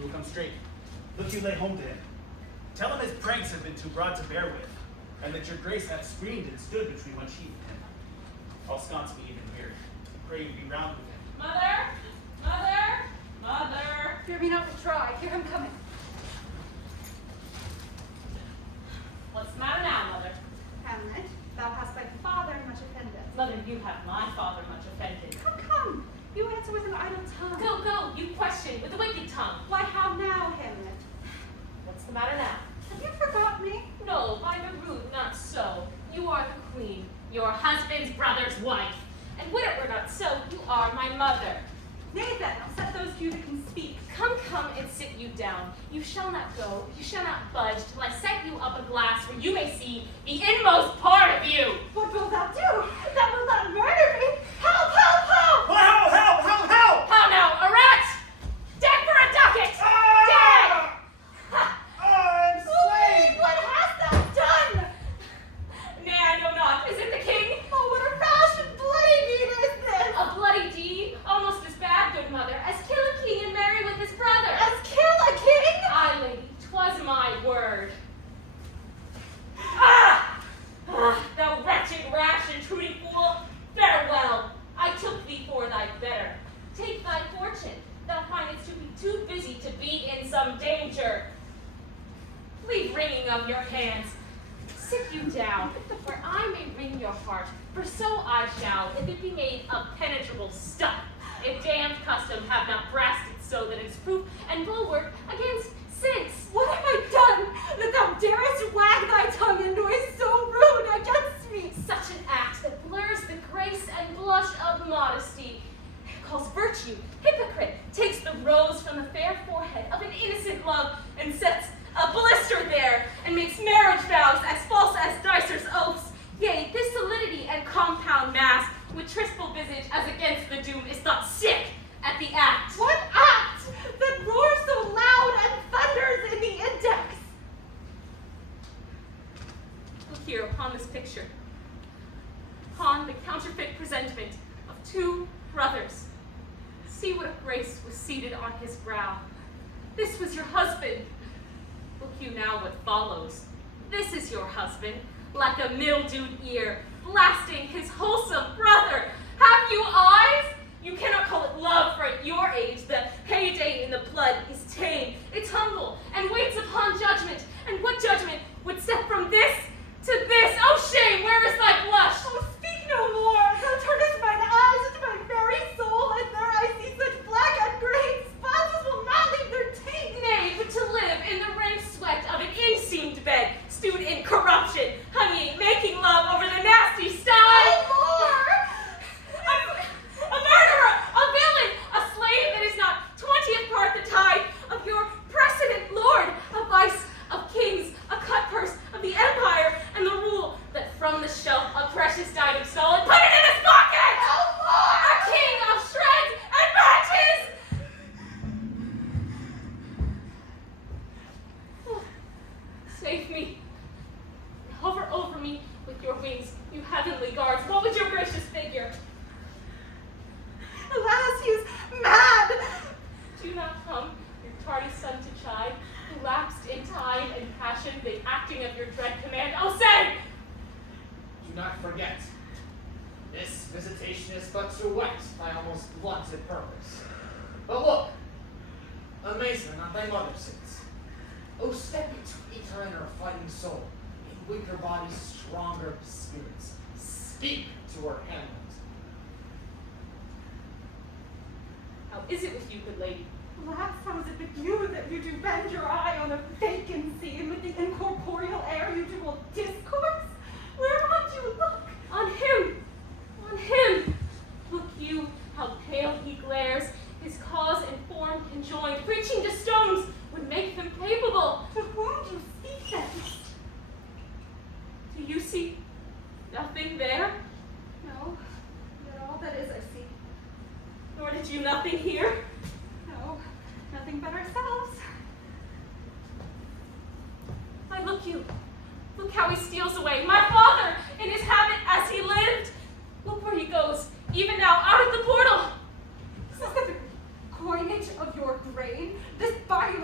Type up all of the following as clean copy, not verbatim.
He will come straight. Look, you lay home to him. Tell him his pranks have been too broad to bear with, and that your grace hath screened and stood between one sheep and him. I'll sconce me even weird. Pray you be round with him. Mother! Mother! Mother! Fear me not to try. Hear him coming. What's the matter now, Mother? Hamlet, thou hast thy father much offended. Mother, you have my father much offended. Come, come. You answer with an idle tongue. Go, go, you question with a wicked tongue. Why, how now, Hamlet? What's the matter now? Have you forgot me? No, by the root, not so. You are the queen, your husband's brother's wife. And would it were not so, you are my mother. Nay then, I'll set those few that can speak. Come, come, and sit you down. You shall not go, you shall not budge, till I set you up a glass where you may see the inmost part of you. What wilt thou do? Thou wilt not murder me? Help, help, help! Help, help, help, help! How now, a rat? Dead for a ducat! Dead! I'm slain! What hast thou done? Nay, I know not. Is it the king? Oh, what a rash and bloody deed is this! A bloody deed? Almost as bad, good mother, as kill a king and marry with his brother. As kill a king? Aye, lady, 'twas my word. Ah! Thou wretched, rash, intruding fool, farewell. I took thee for thy better. Take thy fortune. Thou findest to be too busy to be in some danger. Leave wringing of your hands. Sit you down, where I may wring your heart, for so I shall, if it be made of penetrable stuff, if damned custom have not brassed it so that it is proof and bulwark against sins. What have I done that thou darest wag thy tongue and noise so rude against me? Such an act that blurs the grace and blush of modesty, calls virtue hypocrite, takes the rose from the fair forehead of an innocent love, and sets a blister there, and makes marriage vows as false as dicers' oaths. Yea, this solidity and compound mass, with tristful visage as against the doom, is thought sick at the act. What act that roars so loud and thunders in the index? Look here upon this picture, upon the counterfeit presentment of two brothers. See what a grace was seated on his brow. This was your husband. Look you now what follows. This is your husband, like a mildewed ear, blasting his wholesome brother. Have you eyes? You cannot call it love, for at your age the heyday in the blood is tame. It's humble and waits upon judgment. And what judgment would step from this to this? Oh shame, where is thy blush? Oh, speak no more. Thou turnest mine eyes into my very soul, and there I see such black and green spots as will not leave their taint. Nay, but to live in the rank sweat of an inseamed bed, stewed in corruption, honey, making love over the nasty style. No more! A murderer, a villain, a slave that is not 20th part the tithe of your precedent lord, a vice of kings, a cut purse of the empire, and the rule that from the shelf a precious diamond stole and put it in his pocket! No more! A king of shreds and patches! Save me. Hover over me with your wings, you heavenly guards. What was your gracious figure? Alas, he is mad! Do not come, your tardy son to chide, who lapsed in time and passion, the acting of your dread command. Oh, say! Do not forget, this visitation is but to whet thy almost blunted purpose. But look, a mason on thy mother sits. Oh, step it to eat her in her fighting soul, in weaker body's stronger spirits. Speak to her, Hamlet. How is it with you, good lady? Alas, how is it with you that you do bend your eye on a vacancy, and with the incorporeal air you do all discourse? Whereon do you look? On him! On him! Look you, how pale he glares, his cause and form conjoined, preaching to stones would make them capable. To whom do you speak then? Do you see nothing there? No, yet all that is I see. Nor did you nothing hear? No, nothing but ourselves. I look you. Look how he steals away. My father, in his habit as he lived. Look where he goes, even now, out of the portal. Is this the coinage of your grain? This body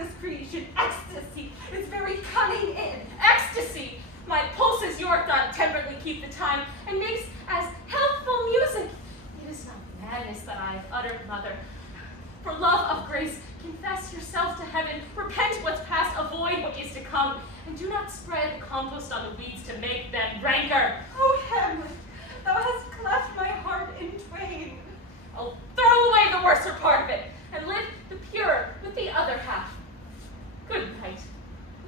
heaven, repent what's past, avoid what is to come, and do not spread the compost on the weeds to make them rancor. Oh, Hamlet, thou hast cleft my heart in twain. I'll throw away the worser part of it, and live the purer with the other half. Good night.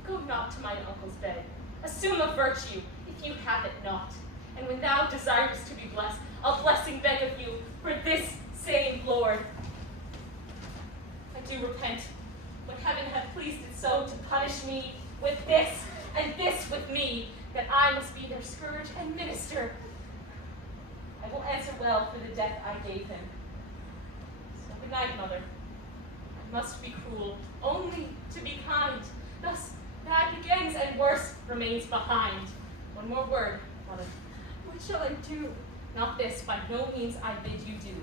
Go not to mine uncle's bed. Assume a virtue, if you have it not. And when thou desirest to be blessed, I'll blessing beg of you for this same Lord. I do repent, when heaven hath pleased it so to punish me with this, and this with me, that I must be their scourge and minister. I will answer well for the death I gave him. So good night, mother. I must be cruel, only to be kind. Thus bad begins and worse remains behind. One more word, mother. What shall I do? Not this, by no means I bid you do.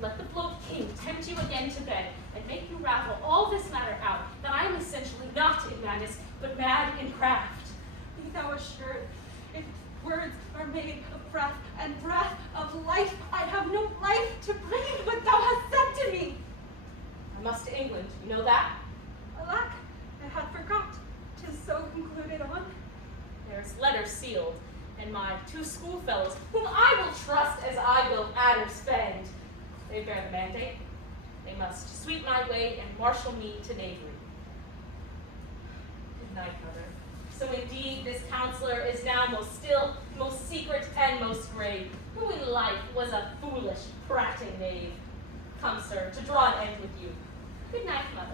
Let the bloat king tempt you again to bed, and make you ravel all this matter out, that I am essentially not in madness, but mad in craft. Be thou assured, if words are made of breath, and breath of life, I have no life to breathe what thou hast said to me. I must to England, you know that? Alack, I had forgot. 'Tis so concluded on. There's letters sealed, and my 2 schoolfellows, whom I will trust as I will adders spend. They bear the mandate. They must sweep my way and marshal me to knavery. Good night, mother. So indeed this counselor is now most still, most secret, and most grave, who in life was a foolish, prating knave. Come, sir, to draw an end with you. Good night, mother.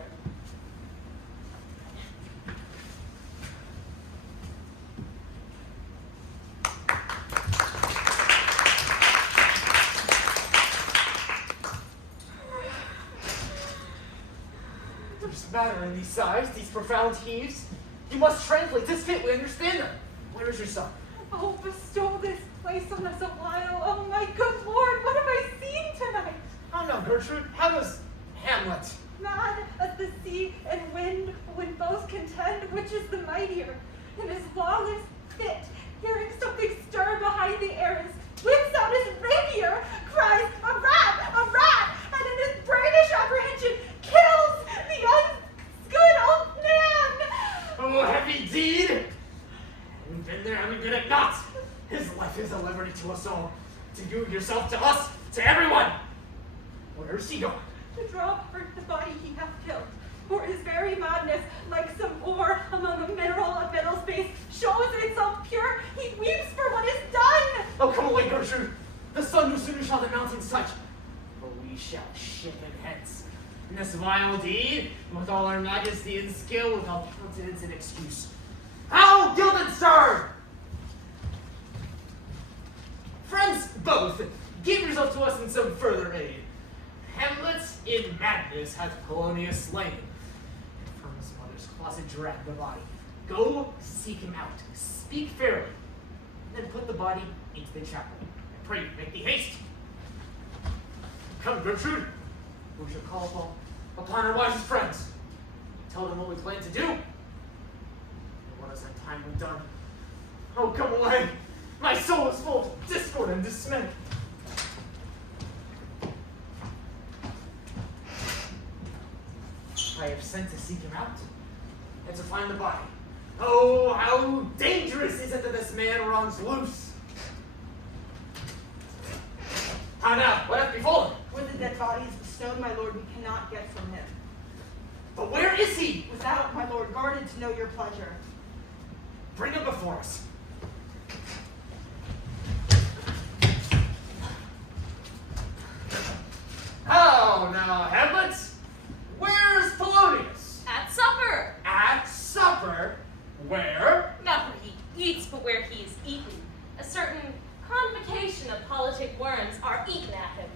There's matter in these sighs, these profound heaves. You must translate this fit, we understand them. Where is your son? Oh, bestow this place on us a while. Oh, my good Lord, what have I seen tonight? Oh no, Gertrude, how does Hamlet? Mad as the sea and wind, when both contend, which is the mightier? In his lawless fit, hearing something stir behind the arras, whips out his rapier, cries, a rat, and in his brainish apprehension, kills the good old man! Oh, heavy deed! We've been there and we've been at naught. His life is a liberty to us all. To you, yourself, to us, to everyone. Where is he gone? To draw apart the body he hath killed, for his very madness, like some ore among a mineral of middle space, shows itself pure. He weeps for what is done. Oh, come away, Gertrude. The sun no sooner shall the mountains touch, for we shall ship him hence. In this vile deed, with all our majesty and skill, with all countenance and excuse. How, Galerston! Friends both, give yourself to us in some further aid. Hamlet in madness hath Polonius slain, and from his mother's closet dragged the body. Go seek him out, speak fairly, then put the body into the chapel. I pray you make thee haste. Come, Gertrude, we shall call upon our wisest friends. Tell them what we plan to do, and what is untimely done. Oh, come away. My soul is full of discord and dismay. I have sent to seek him out and to find the body. Oh, how dangerous is it that this man runs loose? How now? What hath befallen? Where the dead body is bestowed, my lord, we cannot get from him. But where is he? Without, my lord, guarded to know your pleasure. Bring him before us. How now, Hamlet? Where's Polonius? At supper! At supper? Where? Not where he eats, but where he is eaten. A certain convocation of politic worms are eaten at him.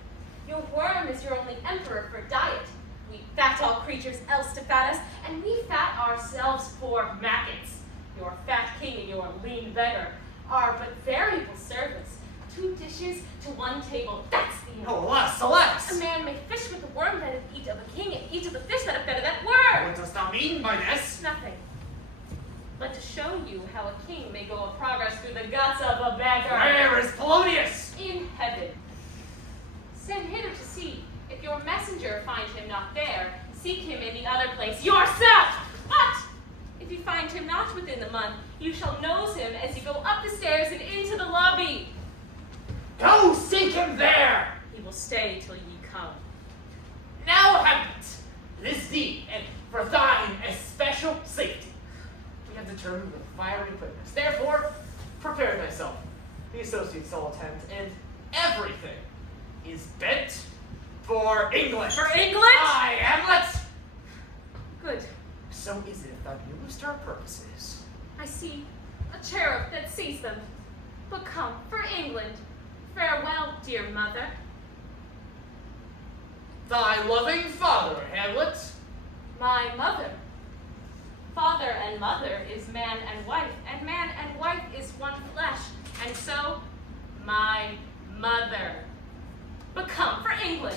Your worm is your only emperor for diet. We fat all creatures else to fat us, and we fat ourselves for maggots. Your fat king and your lean beggar are but variable servants. 2 dishes to 1 table, that's the end. Oh, alas, alas! A man may fish with the worm that hath eat of a king, and eat of the fish that hath fed of that worm. What dost thou mean by this? Nothing. But to show you how a king may go a progress through the guts of a beggar. Where is Polonius? In heaven. Send hither to see. If your messenger find him not there, Seek him in the other place yourself. But if you find him not within the month, you shall nose him as you go up the stairs and into the lobby. Go seek him there! He will stay till ye come. Now, Hamlet, this deed, and for thine especial safety, we have determined with fiery quickness. Therefore, prepare thyself. The associates all attend, and everything is bent for England. For England? Aye, Hamlet! Good. So is it if thou knewest our purposes. I see a cherub that sees them. But come, for England. Farewell, dear mother. Thy loving father, Hamlet. My mother. Father and mother is man and wife is one flesh, and so my mother. But come, for England.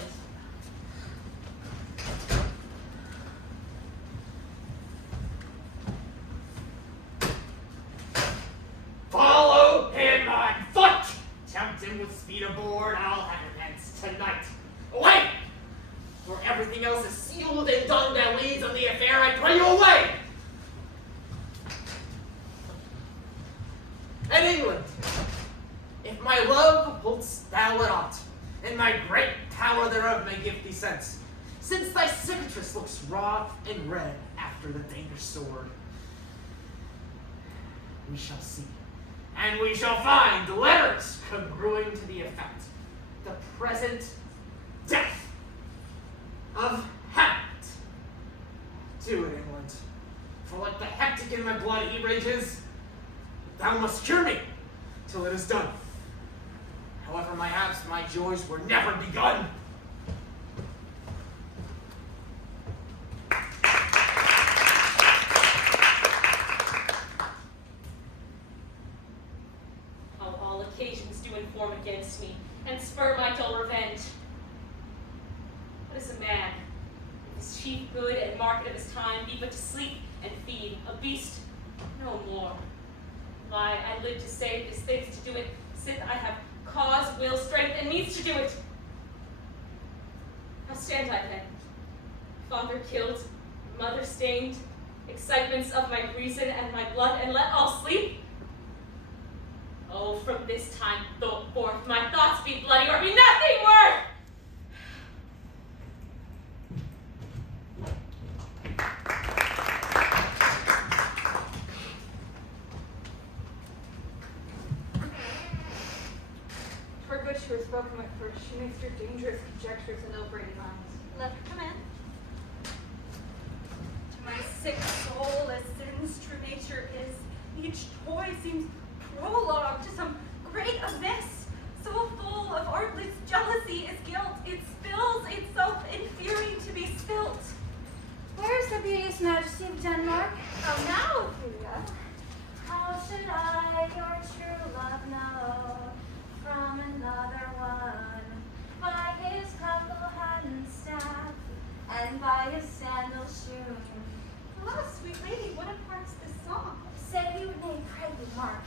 Follow him on foot! Tempt him with speed aboard, I'll have him hence tonight. Away! For everything else is sealed and done that leads on the affair, I pray you away! And England, if my love holds thou it aught, and my great power thereof may give thee sense, since thy cicatrice looks raw and red after the Danish sword, we shall see. And we shall find letters congruing to the effect. The present death of Hamlet. Do it, England. For like the hectic in my blood he rages, thou must cure me till it is done. However, mayhaps my joys were never begun. How all occasions do inform against me, and spur my dull revenge. What is a man, if his chief good and market of his time be but to sleep and feed, a beast no more? Why, I live to say these things to do it, sith I have cause, will, strength, and means to do it. How stand I then? Father killed, mother stained, excitements of my reason and my blood, and let all sleep? Oh, from this time forth, my thoughts be bloody or be nothing worth! For good she was spoken with, for she makes her dangerous conjectures and upbraiding lines. Let her come in. To my sick soul, as sin's true nature is, each toy seems prologue to some great abyss, so full of artless jealousy is guilt, it spills itself in fury to be spilt. Where's the beauteous majesty of Denmark? How now, Ophelia? How should I your true love know from another one? By his cockle hat and staff, and by his sandal shoon. Alas, sweet lady, what imparts this song? Say you nay, pray you, Mark.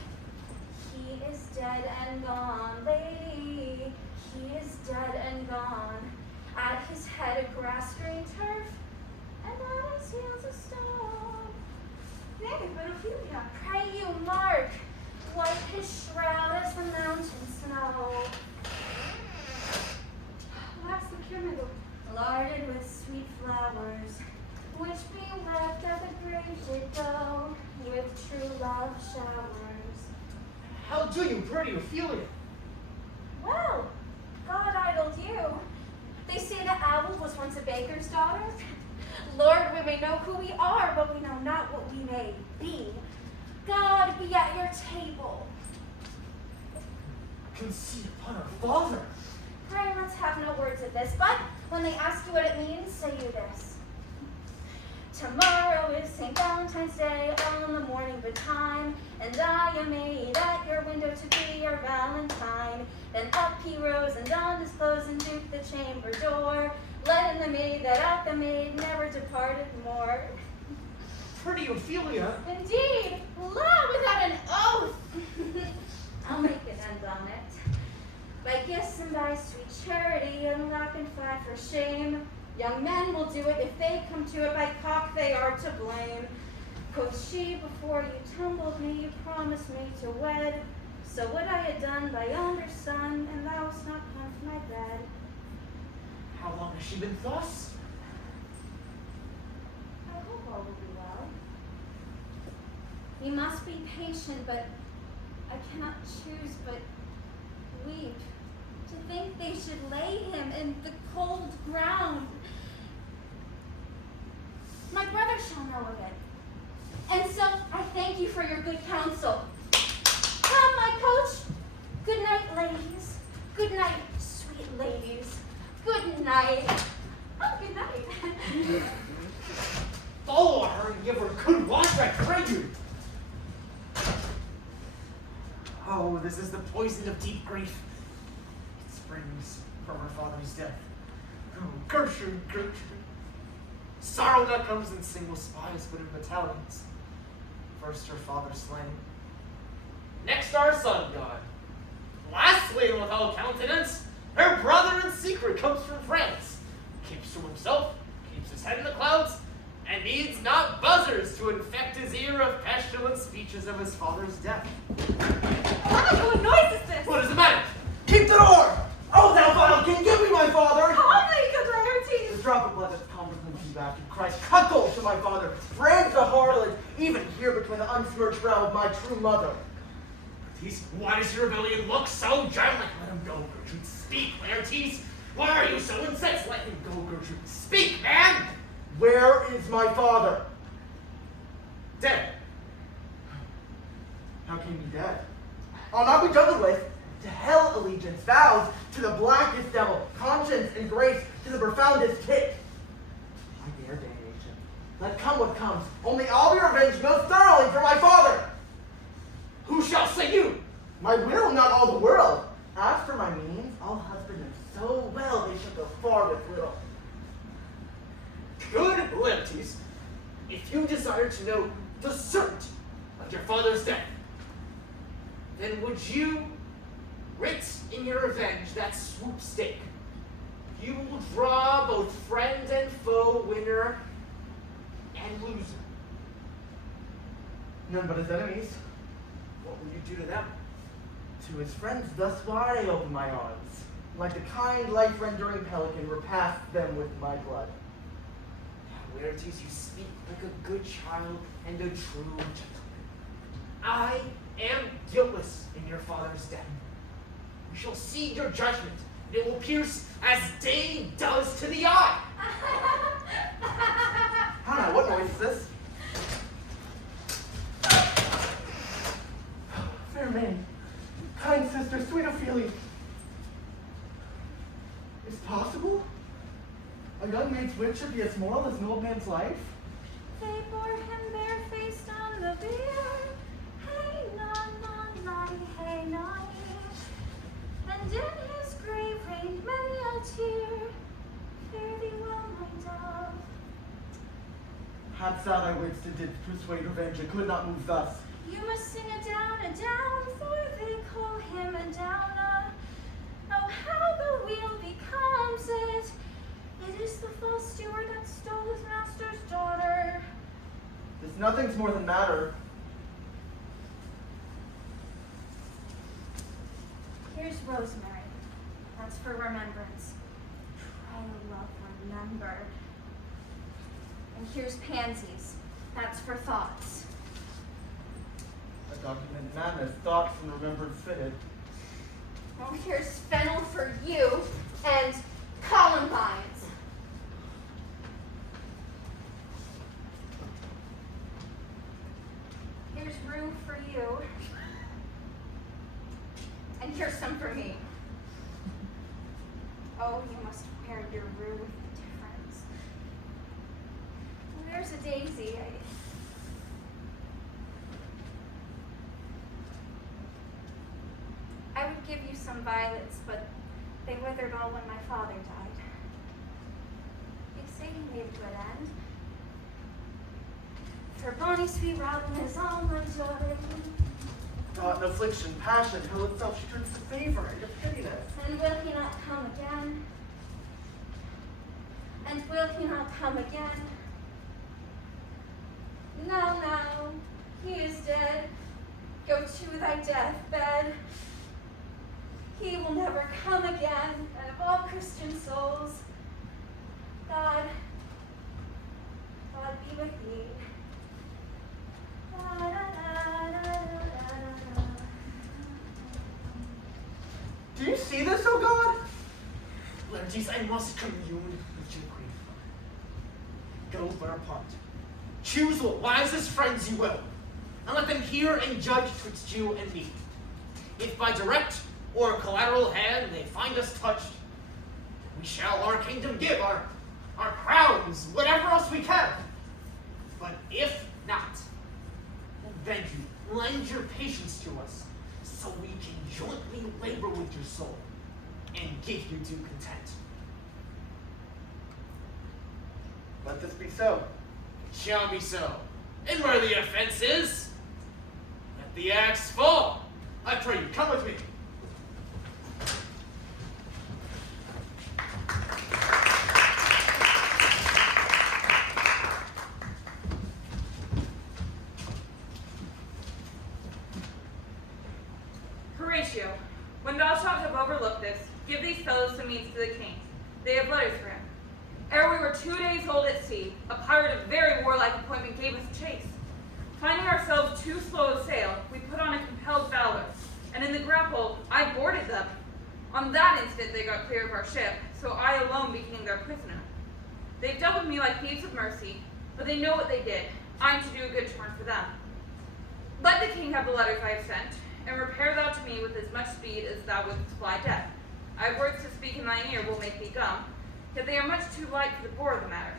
He is dead and gone, lady. He is dead and gone. At his head a grass-green turf, and at his heels a stone. Nay, but Ophelia. Pray you, Mark, wipe his shroud as the mountain snow. Alas, look here, my lord. Larded with sweet flowers, which being left at the grave did go, with true love showers. How do you, pretty Ophelia? Well, God idled you. They say the owl was once a baker's daughter. Lord, we may know who we are, but we know not what we may be. God be at your table. Conceit upon our father. Pray, let's have no words of this, but when they ask you what it means, say you this. Tomorrow is St. Valentine's Day on the morning betime, and I am made at your window to be your Valentine. Then up he rose and donned his clothes and duked the chamber door, letting the maid that out the maid never departed more. Pretty Ophelia. Indeed, la, without an oath. I'll make an end on it. By gifts and by sweet charity, and lack and fight for shame, Young men will do it if they come to it. By cock they are to blame. Quoth she, before you tumbled me, you promised me to wed. So would I had done by yonder sun, and thou wast not come to my bed. How long has she been thus? I hope all will be well. You must be patient, but I cannot choose but weep. To think they should lay him in the cold ground. My brother shall know of it. And so I thank you for your good counsel. Come, my coach. Good night, ladies. Good night, sweet ladies. Good night. Oh, good night. Follow her and give her good watch, I pray you. Oh, this is the poison of deep grief. It springs from her father's death. Oh, Gertrude, Gertrude. Sorrow not comes in single spies, but in battalions. First her father slain. Next our son gone. Lastly, and without countenance, her brother in secret comes from France. Keeps to himself, keeps his head in the clouds, and needs not buzzers to infect his ear of pestilent speeches of his father's death. What noise is this? What is the matter? Keep the door! Oh, thou vile king, give me my father! Calmly, good The Laertes! drop of blood that comes from him back in Christ, cuckold to my father, brand the harlot, even here between the unsmirched brow of my true mother. Why does your rebellion look so giant? Let him go, Gertrude. Speak, Laertes. Why are you so incensed? Let him go, Gertrude. Speak, man! Where is my father? Dead. How can he be dead? I'll not be done with. To hell allegiance, vows to the blackest devil, conscience and grace to the profoundest pit. I dare damnation. Let come what comes, only I'll be revenged most thoroughly for my father. Who shall say you? My will, not all the world. As for my means, I'll husband them so well they shall go far with little. Good Laertes, if you desire to know the certainty of your father's death, then would you writ in your revenge that swoop-stake? You will draw both friend and foe, winner and loser. None but his enemies. What will you do to them? To his friends thus wide I open my arms. Like the kind, life-rendering pelican, repast them with my blood. Laertes, you speak like a good child and a true gentleman. I am guiltless in your father's death. We shall see your judgment, and it will pierce as day does to the eye. Hannah, what noise is this? Fair maid, kind sister, sweet Ophelia. Is it possible? A young maid's wit should be as moral as an old man's life? They bore him barefaced on the bier. Hey, nonny, hey, nonny. And in his grave rained many a tear. Fare thee well, my dove. Hadst thou thy wits to did persuade revenge, it could not move thus. You must sing a down, for they call him a downer. Oh, how the wheel becomes it. It is the false steward that stole his master's daughter. This nothing's more than matter. Here's rosemary. That's for remembrance. Try to love, remember. And here's pansies. That's for thoughts. A document madness, thoughts and remembrance fitted. Oh, here's fennel for you and columbines. Here's rue for you. And here's some for me. Oh, you must wear your rue with indifference. There's a daisy. I would give you some violets, but they withered all when my father died. They say he made a good end. For bonny sweet Robin is all my joy. Thought and affliction, passion, till itself she turns to favor and to pettiness. And will he not come again? And will he not come again? No, no, he is dead. Go to thy deathbed. He will never come again, and of all Christian souls, God be with thee. Da, da, da, da, da, da. Do you see this, O God? Laertes, I must commune with your grief. Go but apart. Choose what wisest friends you will, and let them hear and judge twixt you and me. If by direct or collateral hand they find us touched, we shall our kingdom give, our crowns, whatever else we can. But if not, I beg you, lend your patience to us, so we can jointly labor with your soul and give you due content. Let this be so. It shall be so. And where the offense is, let the axe fall. I pray you, come with me. Horatio, when thou shalt have overlooked this, give these fellows some means to the king. They have letters for him. Ere we were 2 days old at sea, a pirate of very warlike appointment gave us chase. Finding ourselves too slow of sail, we put on a compelled valor, and in the grapple I boarded them. On that instant they got clear of our ship, so I alone became their prisoner. They've dealt with me like thieves of mercy, but they know what they did. I am to do a good turn for them. Let the king have the letters I have sent, and repair thou to me with as much speed as thou wouldst fly death. I have words to speak in thine ear will make thee dumb, yet they are much too light for the bore of the matter.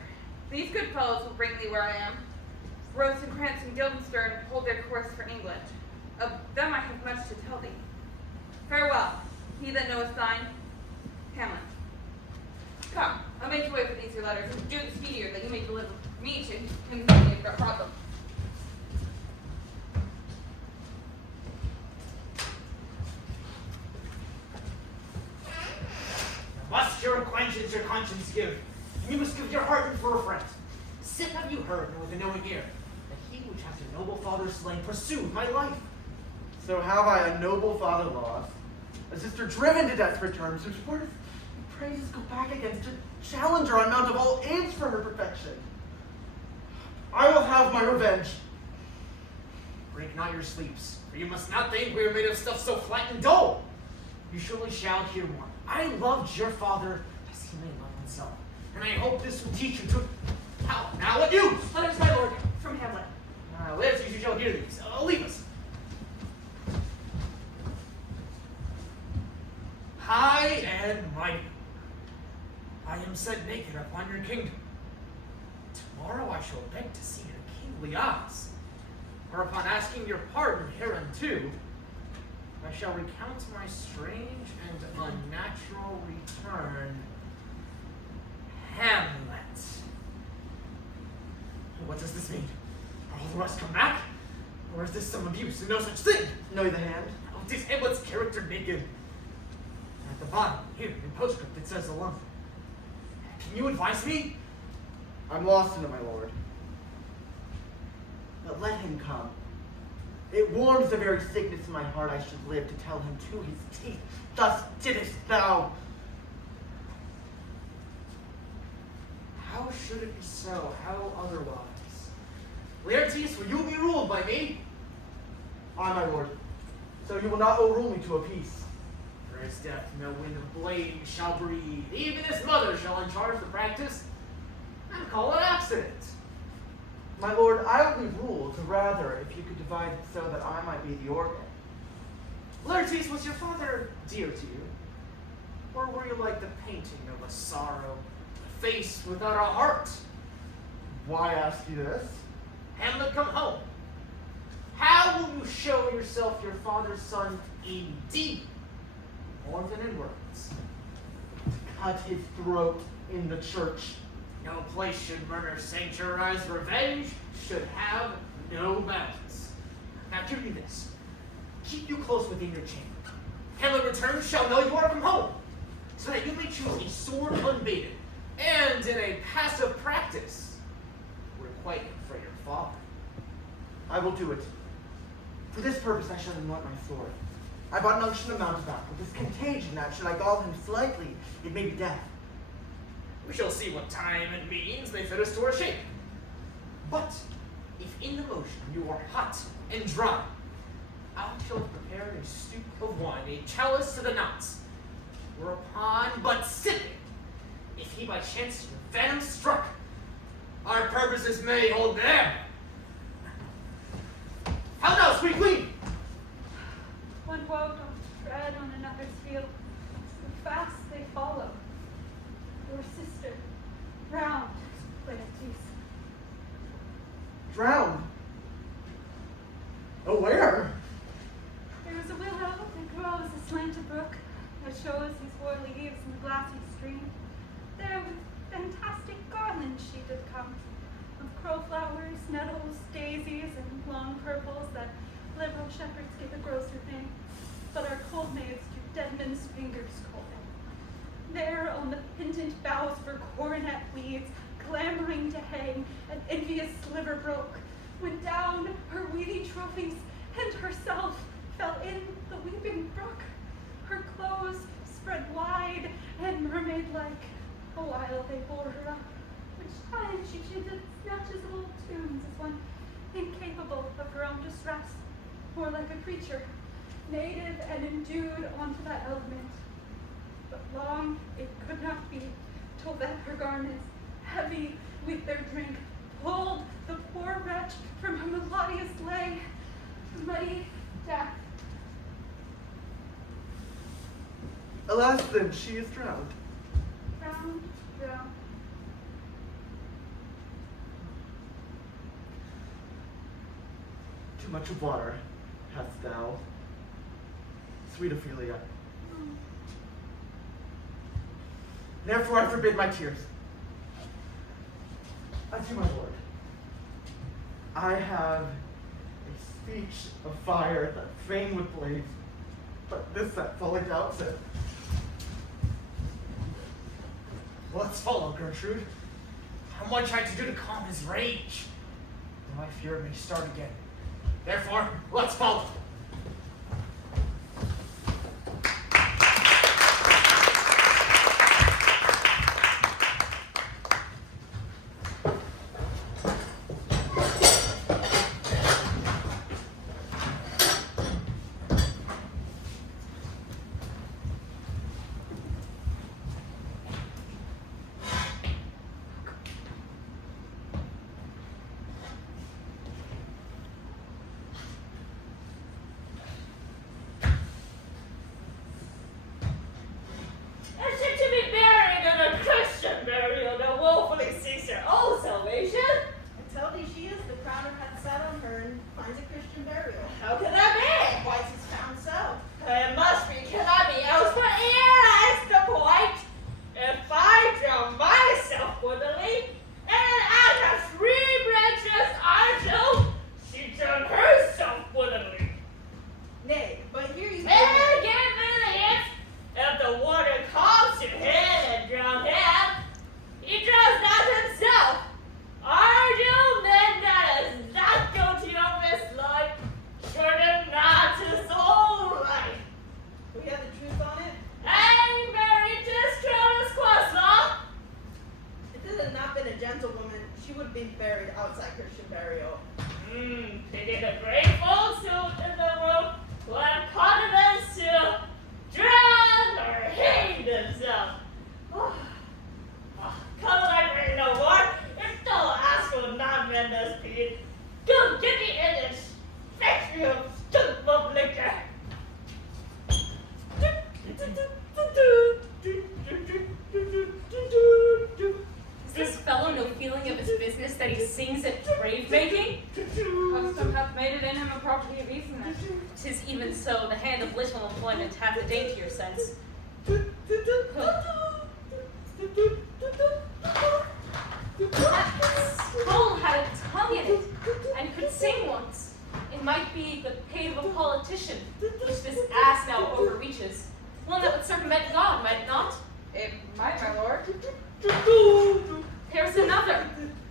These good fellows will bring thee where I am. Rosencrantz and Guildenstern hold their course for England. Of them I have much to tell thee. Farewell, he that knoweth thine, Hamlet. Come, I'll make you way for these your letters, and do the speedier that you may deliver me to him whom you have brought them. Must your acquaintance your conscience give, and you must give your heart in for a friend. Sit have you heard, nor with a knowing ear, that he which hath your noble father slain pursued my life. So have I a noble father lost, a sister driven to desperate terms, whose word of praises go back against a challenger on mount of all age for her perfection. I will have my revenge. Break not your sleeps, for you must not think we are made of stuff so flat and dull. You surely shall hear more. I loved your father as he may love himself, and I hope this will teach you to... How? Now what news? Letters, my lord, from Hamlet. Laertes, you shall hear these. Leave us. High and mighty, I am set naked upon your kingdom. Tomorrow I shall beg to see your kingly eyes, whereupon asking your pardon hereunto, I shall recount my strange and unnatural return. Hamlet. What does this mean? Are all the rest come back? Or is this some abuse and no such thing? Know the hand? Oh, it is Hamlet's character naked. At the bottom, here, in postscript, it says alone. Can you advise me? I'm lost in it, my lord. But let him come. It warms the very sickness in my heart I should live to tell him to his teeth, thus didst thou. How should it be so? How otherwise? Laertes, will you be ruled by me? Aye, my lord. So you will not overrule me to a peace. For his death no wind of blame shall breathe. Even his mother shall uncharge the practice, and call it accident. My lord, I will be ruled, rather, if you could divide it so that I might be the organ. Laertes, was your father dear to you? Or were you like the painting of a sorrow, a face without a heart? Why ask you this? Hamlet, come home. How will you show yourself your father's son in deed, more than in words? Cut his throat in the church. No place should murder sanctuarize revenge, should have no bounds. Now do you this. Keep you close within your chamber. Hamlet returns shall know you are from home, so that you may choose a sword unbaited, and in a passive practice, requite for your father. I will do it. For this purpose I shall anoint my sword. I bought an unction amount of that, with this contagion that should I gall him slightly, it may be death. We shall see what time and means may fit us to our shape. But if in the motion you are hot and dry, I shall prepare a stoup of wine, a chalice to the knots, whereupon but sipping, if he by chance your venom struck, our purposes may hold there. How now, sweet queen? One woe doth tread on another's heel, so fast they follow. Your sister, drowned, Laertes. Drowned? Oh, where? There is a willow that grows aslant a brook that shows his hoar leaves in the glassy stream. There with fantastic garlands she did come, of crowflowers, nettles, daisies, and long purples that liberal shepherds give a grosser name, but our cold maids do dead men's fingers cold. There on the pendant boughs for coronet weeds, clamoring to hang, an envious sliver broke, when down her weedy trophies and herself fell in the weeping brook. Her clothes spread wide and mermaid-like, a while they bore her up, which time she chanted snatches of old tunes as one incapable of her own distress, more like a creature, native and endued onto that element. But long it could not be, till that her garments, heavy with their drink, pulled the poor wretch from her melodious lay, muddy death. Alas, then, she is drowned. Drowned, drowned. Too much of water hast thou, sweet Ophelia. Therefore I forbid my tears. Adieu, my lord. I have a speech of fire that fain would blaze, but this that fully doubts it. Let's follow, Gertrude. How much I to do to calm his rage? Though I fear it may start again. Therefore, let's follow. It might, my lord. is another.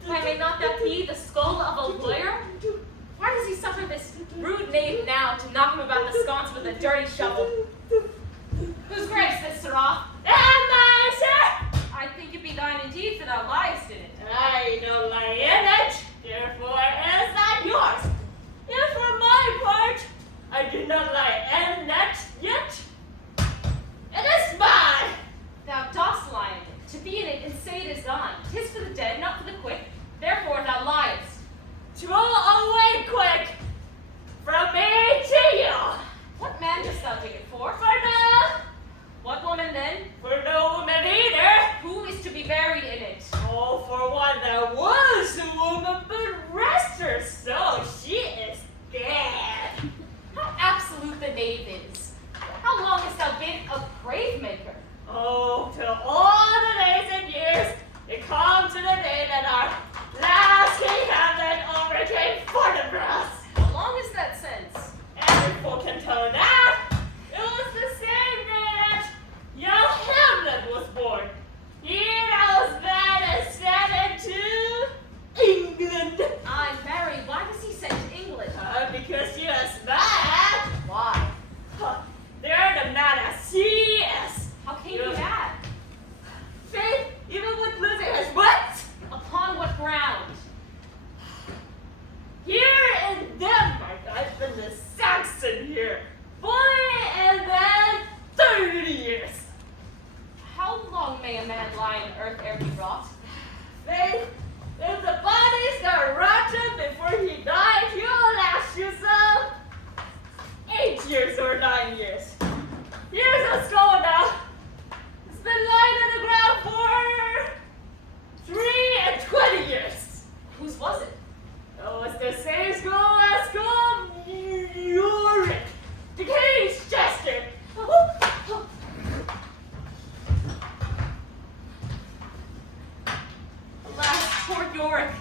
Why may not that be the skull of a lawyer? Why does he suffer this rude knave now to knock him about the sconce with a dirty shovel? Whose grace this, sirrah? mine, sir! I think it be thine indeed, for thou liest in it. I don't lie in it, therefore it is not yours. Yet for my part, I do not lie in it yet. It is mine. Thou dost lie in it. To be in it and say it is thine. 'Tis for the dead, not for the quick. Therefore thou liest. Throw away quick from me to you. What man dost thou take it for? For no, What woman then? for no woman either. Who is to be buried in it? Oh, for one that was a woman, but rest her soul, she is dead. How absolute the knave is. How long hast thou been a grave maker? Oh, till all the days and years, it comes to the day that our last King Hamlet overcame Fortinbras. How long is that since? Every fool can tell that. It was the same day that young Hamlet was born. Here I was bad and sent to England. I'm married. Why was he sent to England? Because you are mad. Why? They're the man as he is. How came he mad? Faith, even with losing his wits. Upon what ground? Here in Denmark, I've been the Saxon here. 40 and then 30 years. How long may a man lie in earth ere he rot? Faith, if the bodies got rotten before he died, he'll last you some 8 years or 9 years. Here's a skull now. It's been lying on the ground for 3 and 20 years. Whose was it? Oh, it's the same skull as skull Yorick, the king's jester. Alas, poor Yorick.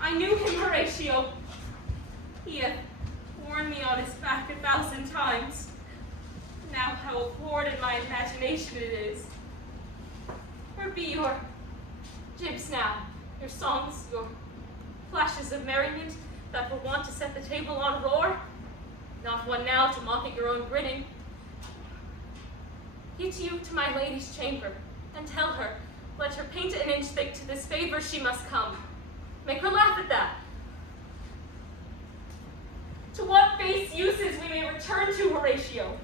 I knew him, Horatio. He hath borne me on his back 1,000 times. Now how abhorred in my imagination it is. Where be your jibs now, your songs, your flashes of merriment that were wont to set the table on roar? Not one now to mock at your own grinning. Get you to my lady's chamber, and tell her, let her paint an inch thick to this favor she must come. Make her laugh at that. To what base uses we may return to, Horatio?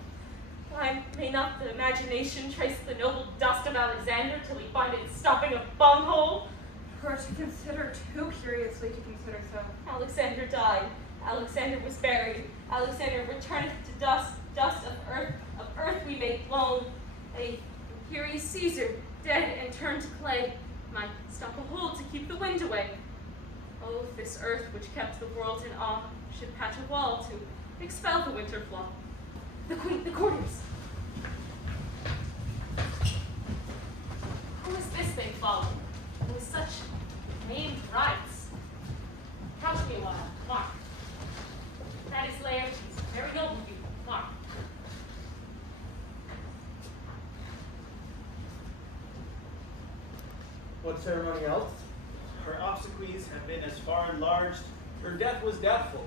Why may not the imagination trace the noble dust of Alexander till we find it stopping a bunghole? Her to consider too curiously to consider so. Alexander died. Alexander was buried. Alexander returneth to dust, dust of earth we made blown. A imperious Caesar, dead and turned to clay, might stop a hole to keep the wind away. Oh, if this earth which kept the world in awe should patch a wall to expel the winter flaw. The queen, the courtiers. Who is this they follow? With such maimed rights? Count me a while, mark. That is Laertes, very noble people, mark. What ceremony else? Her obsequies have been as far enlarged, her death was doubtful.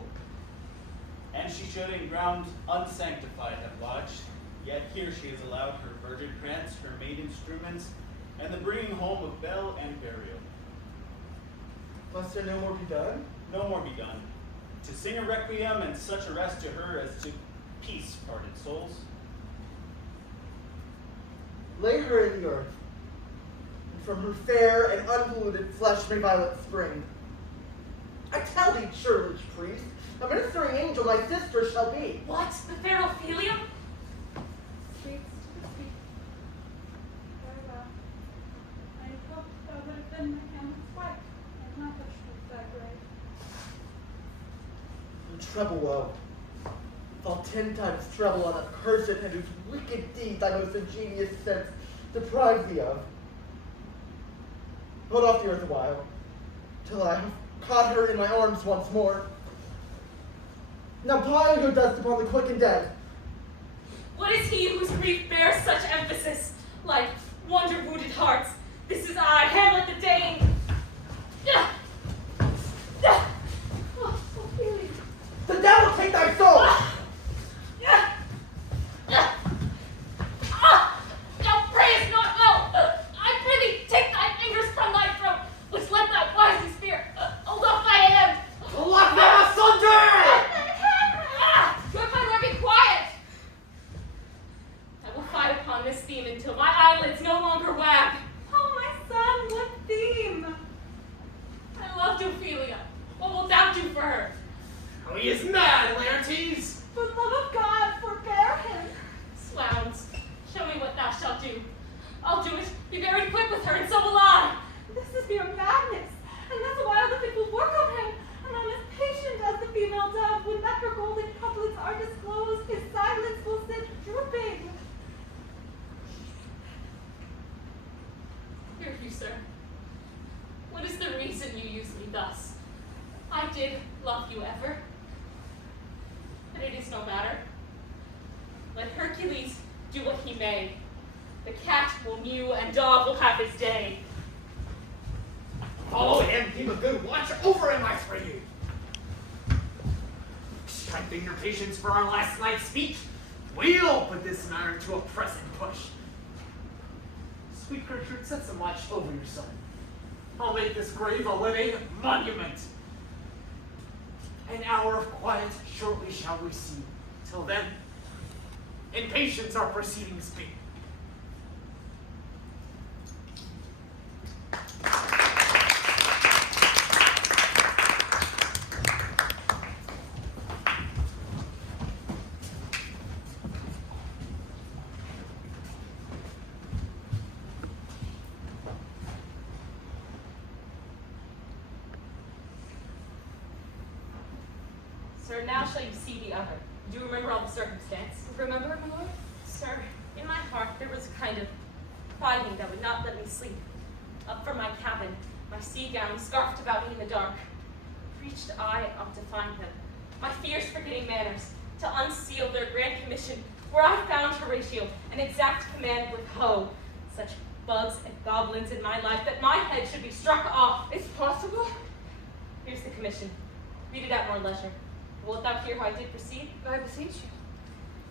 And she should in ground unsanctified have lodged, yet here she is allowed her virgin krantz, her maid instruments, and the bringing home of bell and burial. Must there no more be done? No more be done. To sing a requiem and such a rest to her as to peace parted souls. Lay her in the earth, and from her fair and unpolluted flesh may violet spring. I tell thee, churlish priest, a ministering angel my sister shall be. What? The fair Ophelia? Sweets to the sweet. Farewell. I had hoped thou would have been my Hamlet's wife, and not have shaped thy grave. The treble woe. Fall 10 times treble on that cursed and whose wicked deed thy most ingenious sense deprives thee of. Hold off the earth a while, till I have caught her in my arms once more. Now pile your dust upon the quick and dead. What is he whose grief bears such emphasis? Like wonder-wounded hearts. This is I, Hamlet the Dane, I'll do it. Be buried quick with her, and so will I. This is mere madness, and that's why the fit will work on him. And I'm as patient as the female dove. When that her golden couplets are disclosed, his silence will sit drooping. Hear you, sir. What is the reason you use me thus? I did love you ever, but it is no matter. Let Hercules do what he may. The cat will mew and dog will have his day. Follow him, keep a good watch over him, I pray you. Strengthen your patience for our last night's speech. We'll put this matter to a pressing push. Sweet Gertrude, set some watch over your son. I'll make this grave a living monument. An hour of quiet shortly shall we see. Till then, in patience our proceedings be. Sir, now shall you see the other. Do you remember all the circumstance? Remember, my lord? Sir, in my heart there was a kind of fighting that would not let me sleep. Up from my cabin, my sea gown scarfed about me in the dark, reached I up to find them. My fears forgetting manners, to unseal their grand commission, where I found Horatio, an exact command with Ho. Such bugs and goblins in my life that my head should be struck off. It's possible? Here's the commission. Read it at more leisure. Wilt thou hear how I did proceed? I beseech you.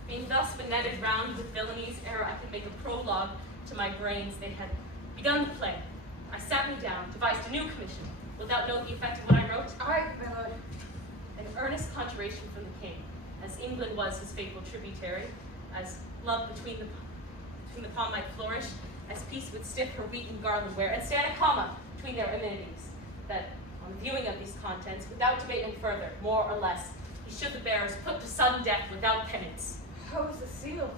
Being thus benetted round with villainies, ere I could make a prologue to my brains, they had begun the play. I sat me down, devised a new commission, without knowing the effect of what I wrote. Aye, my lord. An earnest conjuration from the king, as England was his faithful tributary, as love between the palm might flourish, as peace would stiff her wheaten garland wear, and stand a comma between their amenities, that on the viewing of these contents, without debating further, more or less, he should the bearers put to sudden death without penance. How is it sealed?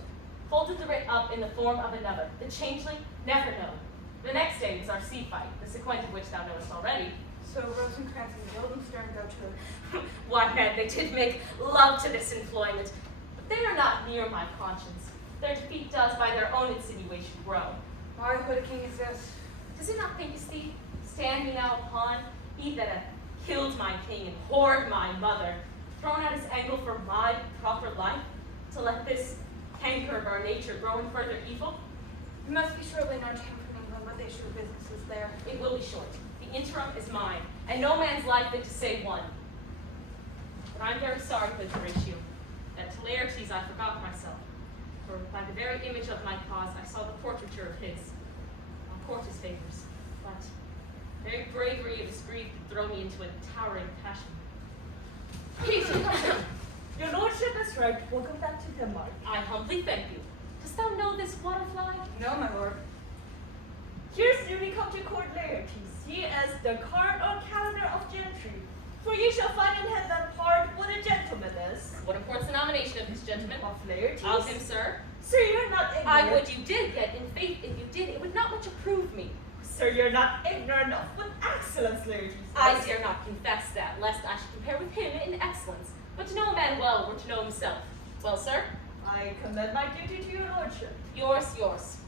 Folded the writ up in the form of another, the changeling never known. The next day was our sea fight, the sequent of which thou knowest already. So Rosencrantz and Guildenstern go to Why, man, they did make love to this employment, but they are not near my conscience. Their defeat does by their own insinuation grow. Why, what a king is this? Does it not thinkest thee, stand me now upon, he that hath killed my king and whored my mother, thrown at his angle for my proper life, to let this canker of our nature grow in further evil? You must be shortly known to him from England what they sure business is there. It will be short. The interim is mine, and no man's life fit to say one. But I'm very sorry, good Horatio, that to Laertes I forgot myself, for by the very image of my cause I saw the portraiture of his. I'll court his favors, but very bravery of his grief could throw me into a towering passion. Peace, your lordship is right. Welcome back to Denmark. I humbly thank you. Dost thou know this waterfly? No, my lord. Here's newly come to court Laertes. He is the card or calendar of gentry. For ye shall find in him that part what a gentleman is. What imports the nomination of this gentleman? Of Laertes. Of him, sir. Sir, you're not ignorant. I would you did, yet in faith, if you did, it would not much approve me. Sir, you're not ignorant of what excellence Laertes is. I dare not confess that, lest I should compare with him in excellence. But to know a man well were to know himself. Well, sir? I commend my duty to your lordship. Yours.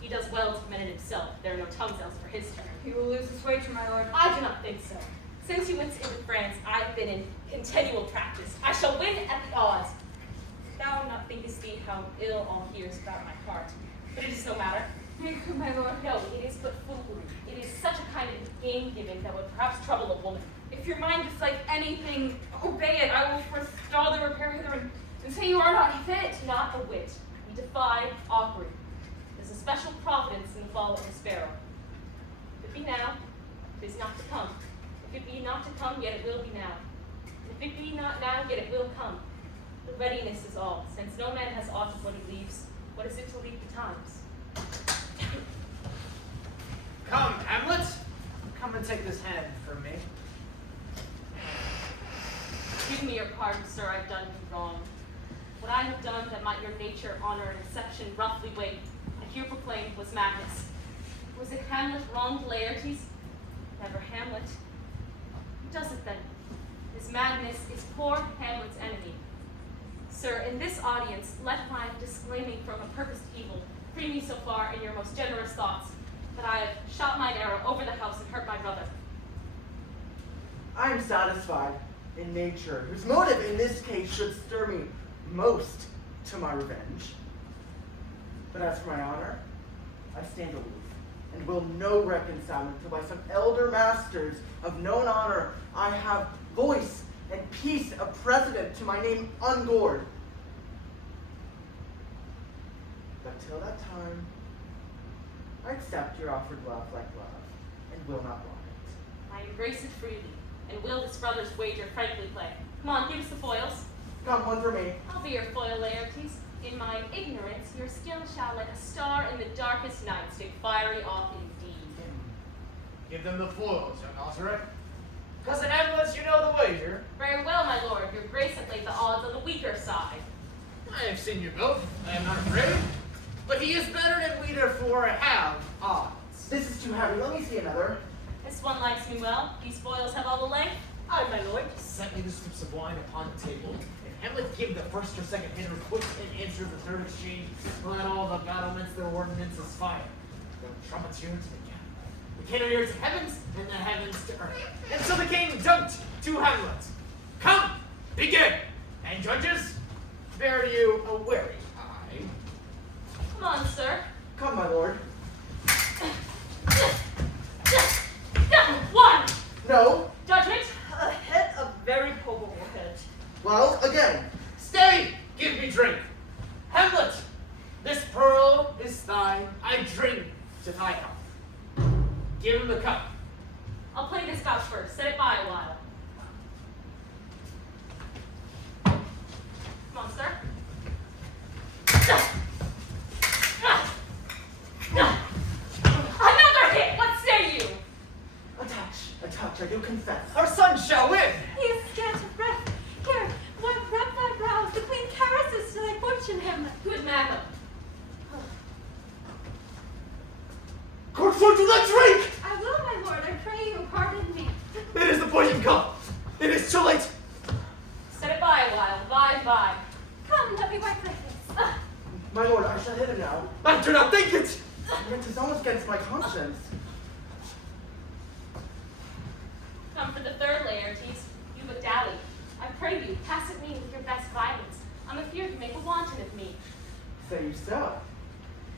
He does well to commend it himself. There are no tongues else for his turn. He will lose his wager, my lord. I do not think so. Since he went into France, I have been in continual practice. I shall win at the odds. Thou not thinkest thee how ill all here is about my heart. But it is no matter. Thank you, my lord. No, it is but foolery. It is such a kind of game giving that would perhaps trouble a woman. If your mind is like anything, obey it. I will forestall the repair hither and say you are not fit. Not a whit. We defy augury. There's a special providence in the fall of the sparrow. If it be now, it is not to come. If it be not to come, yet it will be now. And if it be not now, yet it will come. The readiness is all, since no man has aught of what he leaves. What is it to leave the times? Come, Hamlet. Come and take this hand from me. Give me your pardon, sir, I've done you wrong. What I have done that might your nature, honor, and exception roughly weight, I here Hamlet's madness. Was it Hamlet wronged Laertes? Never Hamlet. Who does it then? His madness is poor Hamlet's enemy. Sir, in this audience, let my disclaiming from a purposed evil free me so far in your most generous thoughts that I have shot mine arrow over the house and hurt my brother. I am satisfied in nature, whose motive in this case should stir me most to my revenge. But as for my honor, I stand aloof, and will no reconcilement till by some elder masters of known honor I have voice and peace of precedent to my name ungored. But till that time, I accept your offered love like love, and will not want it. I embrace it freely, and will this brother's wager frankly play. Come on, give us the foils. Come, one for me. I'll be your foil, Laertes. In my ignorance, your skill shall, like a star in the darkest night, stay fiery off indeed. Give them the foils, young Osric. Cousin Hamlet, you know the wager. Very well, my lord. Your grace hath laid the odds on the weaker side. I have seen you both. I am not afraid. But he is better than we therefore have odds. This is too heavy. Let me see another. This one likes me well. These foils have all the length. Aye, my lord. Set me the strips of wine upon the table. If Hamlet give the first or second hitter quick and answer the third exchange, let all the battlements their ordnances fire. The trumpets yearn to the camp. The cannoneer to heavens, and the heavens to earth. And so the king jumped to Hamlet. Come, begin! And judges, bear you a wary eye. Come on, sir. Come, my lord. One. No. Judgment. A head of very probable head. Well, again. Stay, give me drink. Hamlet, this pearl is thine. I drink to thy health. Give him the cup. I'll play this bout first. Set it by a while. Come on, sir. Another hit! What say you? A touch, I do confess. Our son shall win. He is scant of breath. Here, one rub thy brows. The queen caresses to thy fortune, Hamlet. Good madam. Court fortune, let drink! I will, my lord. I pray you pardon me. It is the poison cup. It is too late. Set it by a while. By and by. Come, let me wipe thy face. My lord, I shall hit him now. I do not think it. Yet 'tis almost against my conscience. Come for the third, Laertes. You but dally. I pray you, pass at me with your best violence. I'm afeard you make a wanton of me. Say you so.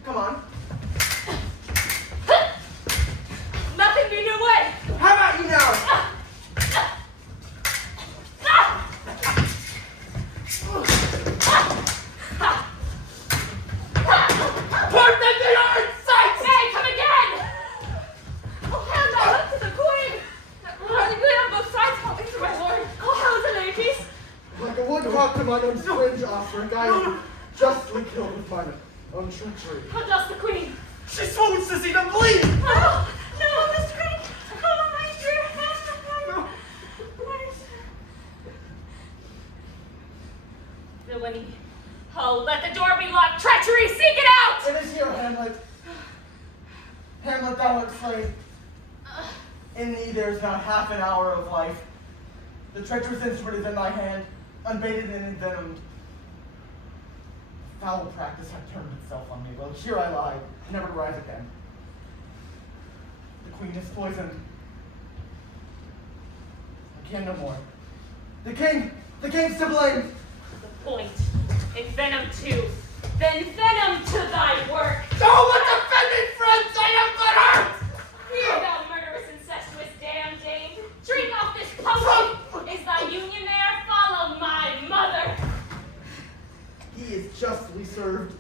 Come on. Nothing be new way. How about you now? Port that they are in sight! Hey, come again! Oh, hand thou up to the queen. Hardly good on both sides. Help me through, my lord. Oh, how the ladies? Like a woodcock to mine own strange offering, I am justly killed with mine own treachery. How does the queen? She swoons to see them bleed! Oh, no, Mr. Queen. Oh, my dear Hamlet. Villainy. Oh, let the door be locked. Treachery, seek it out! It is here, Hamlet. Hamlet, thou art slain. In thee there is not half an hour of life. The treacherous instrument is in thy hand, unbaited and envenomed. Foul practice hath turned itself on me. Well, here I lie, never to rise again. The queen is poisoned. I can no more. The king's to blame. The point. Envenom too. Then venom to thy work. No one defend me, friends! I am but hurt! Hear thou murderous, incestuous, damned dame. Drink off this potion. Is thy union there? Follow my mother. He is justly served.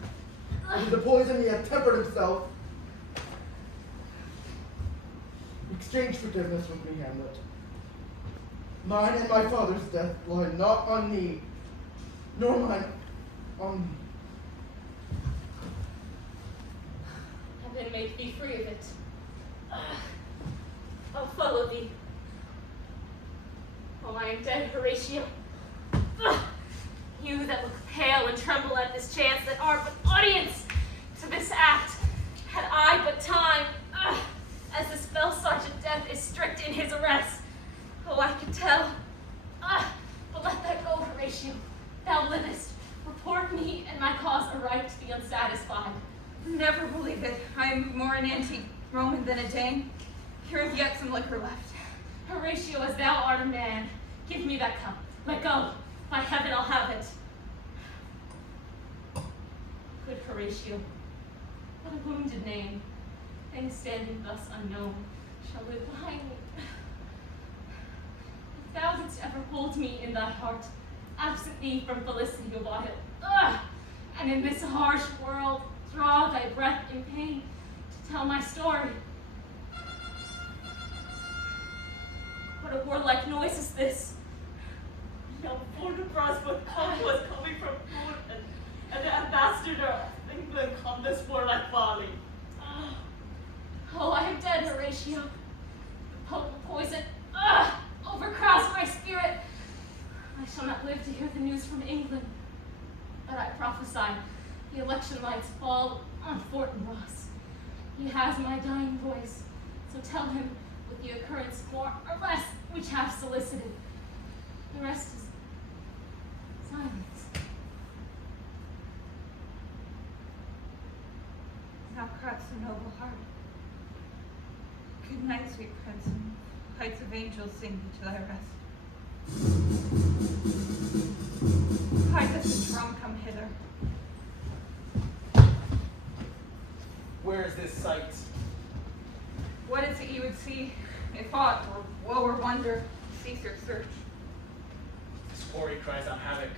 With the poison he hath tempered himself. Exchange forgiveness with me, Hamlet. Mine and my father's death lie not on me, nor mine on me. Heaven make thee free of it. I'll follow thee. Oh, I am dead, Horatio. You that look pale and tremble at this chance that are but audience to this act, had I I am more an antique Roman than a Dane. Here is yet some liquor left. Horatio, as thou art a man, give me that cup. Let go. By heaven, I'll have it. Good Horatio, what a wounded name. Things standing thus unknown shall live behind me. If thou didst ever hold me in thy heart, absent thee from felicity awhile, and in this harsh world draw thy breath in pain to tell my story. What a warlike noise is this? Now, before the prosperous was coming from England, and the ambassador of England come this warlike folly. Oh, I am dead, Horatio. The potent poison overcrowds my spirit. I shall not live to hear the news from England. But I prophesy the election lights fall on Fortin Ross. He has my dying voice, so tell him with the occurrence more or less which have solicited. The rest is silence. Thou cracks a noble heart. Good night, sweet prince, and heights of angels sing thee to thy rest. Why does the drum come hither? Where is this sight? What is it you would see if aught, or woe or wonder, cease your search? This quarry cries on havoc.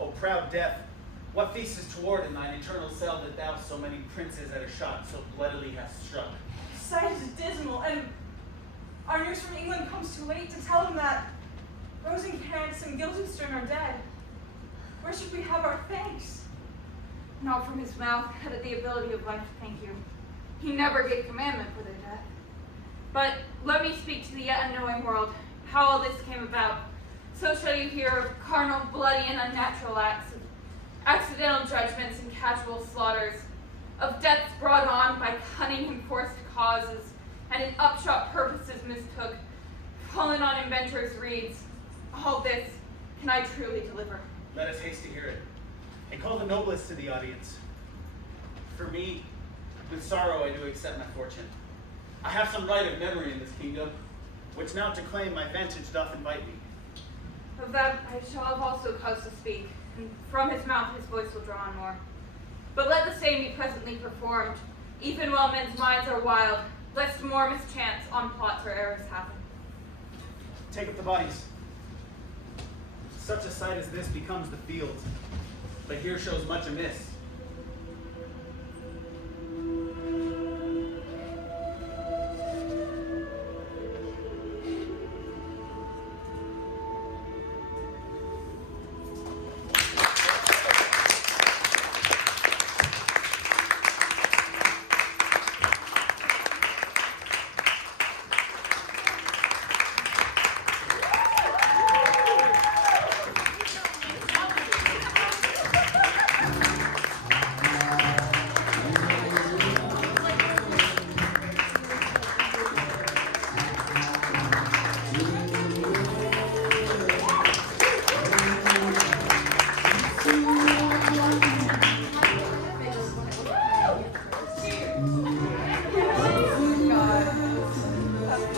O proud death, what feastest toward in thine eternal cell that thou so many princes at a shot so bloodily hast struck? Sight is dismal, and our news from England comes too late to tell them that Rosencrantz and Guildenstern are dead. Where should we have our thanks? Not from his mouth had it the ability of life to thank you. He never gave commandment for their death. But let me speak to the yet unknowing world how all this came about. So shall you hear of carnal, bloody, and unnatural acts, of accidental judgments and casual slaughters, of deaths brought on by cunning and forced causes, and in upshot purposes mistook, fallen on inventors' reeds. All this can I truly deliver. Let us haste to hear it, and call the noblest to the audience. For me, with sorrow I do accept my fortune. I have some right of memory in this kingdom, which now to claim my vantage doth invite me. Of that I shall have also cause to speak, and from his mouth his voice will draw on more. But let the same be presently performed, even while men's minds are wild, lest more mischance on plots or errors happen. Take up the bodies. Such a sight as this becomes the field, but here shows much amiss.